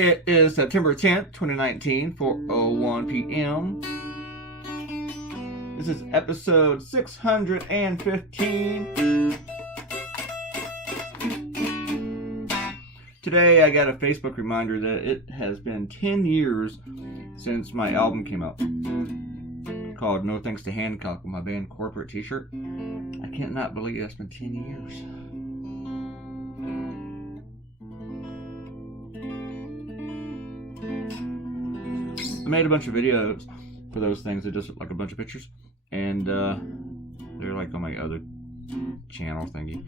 It is September 10th, 2019, 4:01 p.m. This is episode 615. Today I got a Facebook reminder that it has been 10 years since my album came out, called No Thanks to Hancock, with my band Corporate t-shirt. I cannot believe that's been 10 years. I made a bunch of videos for those things that just look like a bunch of pictures, and they're like on my other channel thingy.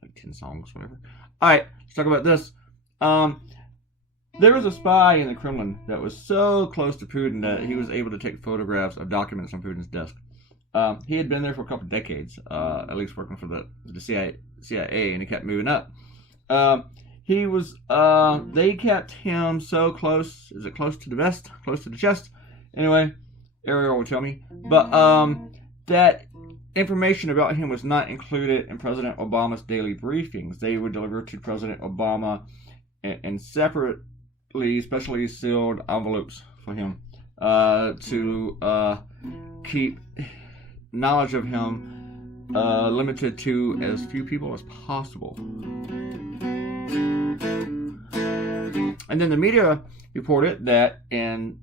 Like 10 songs, whatever. Alright, let's talk about this. There was a spy in the Kremlin that was so close to Putin that he was able to take photographs of documents on Putin's desk. He had been there for a couple of decades, at least working for the CIA, and he kept moving up. He was, they kept him so close. Is it close to the vest? Close to the chest? Anyway, Ariel will tell me. But, that information about him was not included in President Obama's daily briefings. They were delivered to President Obama in separately, specially sealed envelopes for him, to keep knowledge of him limited to as few people as possible. And then the media reported that in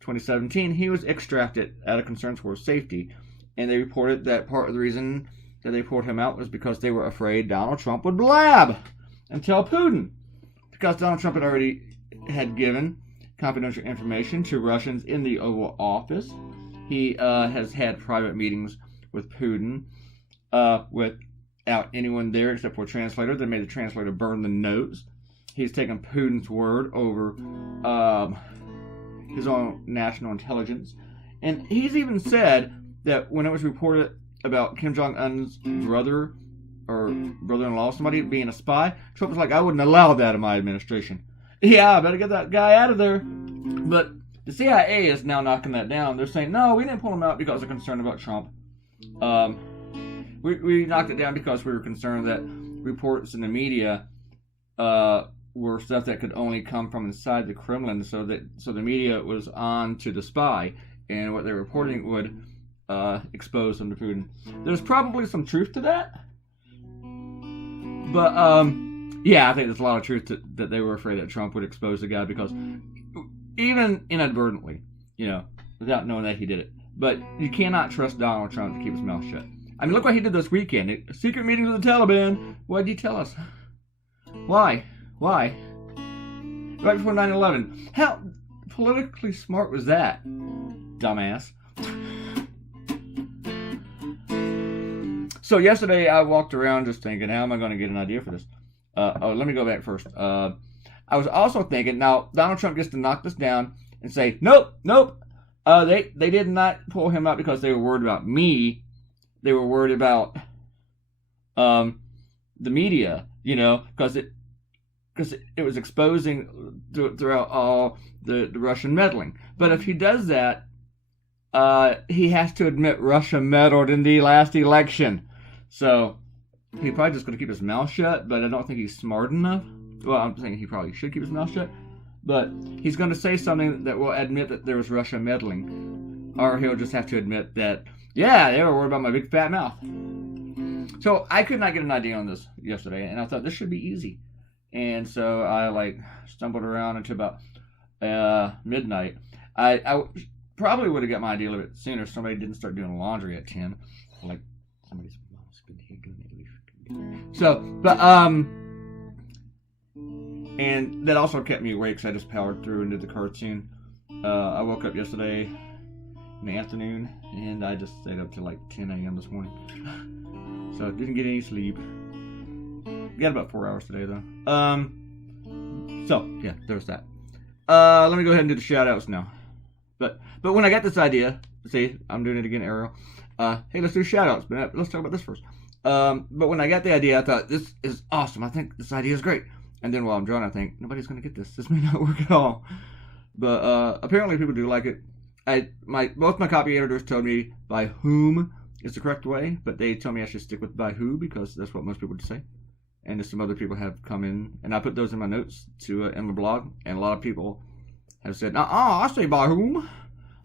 2017 he was extracted out of concerns for his safety, and they reported that part of the reason that they pulled him out was because they were afraid Donald Trump would blab and tell Putin, because Donald Trump had given confidential information to Russians in the Oval Office. He has had private meetings with Putin without anyone there except for a translator. They made the translator burn the notes. He's taken Putin's word over his own national intelligence. And he's even said that when it was reported about Kim Jong-un's brother or brother-in-law, somebody being a spy, Trump was like, I wouldn't allow that in my administration. Yeah, I better get that guy out of there. But the CIA is now knocking that down. They're saying, no, we didn't pull him out because of concern about Trump. We knocked it down because we were concerned that reports in the media were stuff that could only come from inside the Kremlin, so the media was on to the spy, and what they're reporting would expose them to Putin. There's probably some truth to that, but yeah, I think there's a lot of truth that they were afraid that Trump would expose the guy, because even inadvertently, without knowing that he did it. But you cannot trust Donald Trump to keep his mouth shut. I mean, look what he did this weekend. Secret meetings with the Taliban. Why did he tell us? Why? Right before 9/11. How politically smart was that, dumbass? So yesterday I walked around just thinking, how am I going to get an idea for this? Let me go back first. I was also thinking, now Donald Trump gets to knock this down and say, nope. They did not pull him out because they were worried about me. They were worried about the media, because it was exposing throughout all the Russian meddling. But if he does that, he has to admit Russia meddled in the last election. So he's probably just going to keep his mouth shut, but I don't think he's smart enough. Well, I'm saying he probably should keep his mouth shut. But he's going to say something that will admit that there was Russia meddling. Or he'll just have to admit that, yeah, they were worried about my big fat mouth. So I could not get an idea on this yesterday, and I thought this should be easy. And so I stumbled around until about midnight. I probably would have got my idea a little bit sooner if somebody didn't start doing laundry at 10. Like somebody's mom's been here doing it. So, but and that also kept me awake, so I just powered through and did the cartoon. I woke up yesterday in the afternoon, and I just stayed up till 10 a.m. this morning. So didn't get any sleep. Got about 4 hours today, though. So, yeah, there's that. Let me go ahead and do the shout-outs now. But when I got this idea, see, I'm doing it again, Ariel. Hey, let's do shout-outs, but let's talk about this first. But when I got the idea, I thought, this is awesome. I think this idea is great. And then while I'm drawing, I think, nobody's going to get this. This may not work at all. But apparently people do like it. Both my copy editors told me by whom is the correct way, but they tell me I should stick with by who, because that's what most people would say. and some other people have come in, and I put those in my notes in the blog, and a lot of people have said, I say by whom?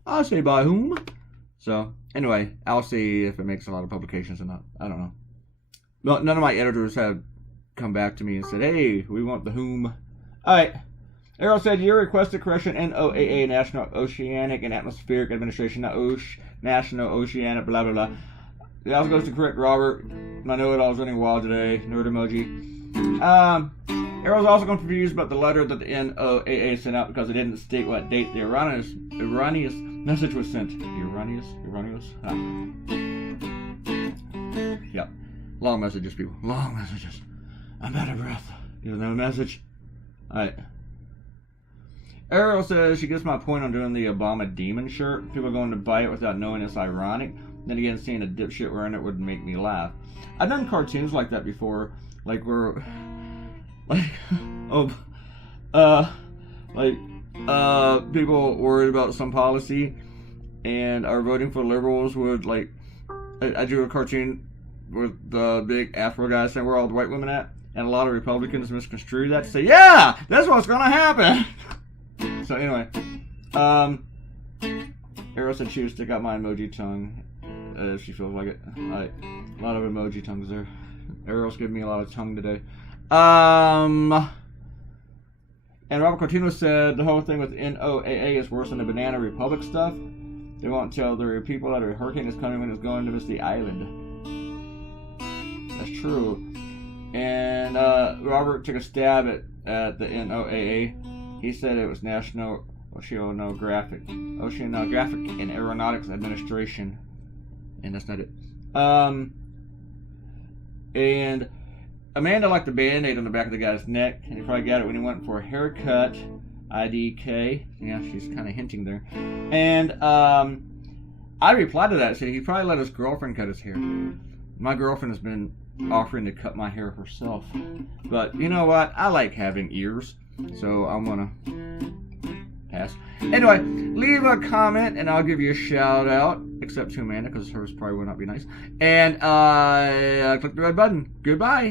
I say by whom? So, anyway, I'll see if it makes a lot of publications or not. I don't know. No, none of my editors have come back to me and said, hey, we want the whom. Alright. Errol said, your requested correction, NOAA, National Oceanic and Atmospheric Administration, not National Oceanic, blah, blah, blah. It also goes to correct Robert. I know it all was running wild today. Nerd emoji. Errol's also confused about the letter that the NOAA sent out because it didn't state what date the erroneous message was sent. Erroneous? Yep. Long messages, people. Long messages. I'm out of breath. You know the message? Alright. Errol says she gets my point on doing the Obama demon shirt. People are going to buy it without knowing it's ironic. Then again, seeing a dipshit wearing it would make me laugh. I've done cartoons like that before. Like where... people worried about some policy and are voting for liberals would, like... I drew a cartoon with the big Afro guy saying where all the white women at. And a lot of Republicans misconstrue that to say, yeah, that's what's gonna happen. So anyway, Arrow said she would stick out my emoji tongue if she feels like it. Alright, a lot of emoji tongues there. Arrow's giving me a lot of tongue today. And Robert Cortino said the whole thing with NOAA is worse than the Banana Republic stuff. They won't tell the people that a hurricane is coming when it's going to miss the island. That's true. And Robert took a stab at the NOAA. He said it was National Oceanographic and Aeronautics Administration. And that's not it. And Amanda liked the band-aid on the back of the guy's neck. And he probably got it when he went for a haircut. IDK. Yeah, she's kind of hinting there. And I replied to that, saying he probably let his girlfriend cut his hair. My girlfriend has been offering to cut my hair herself. But you know what? I like having ears. So I'm gonna pass. Anyway, leave a comment and I'll give you a shout out. Except to Amanda, because hers probably will not be nice. And click the red button. Goodbye.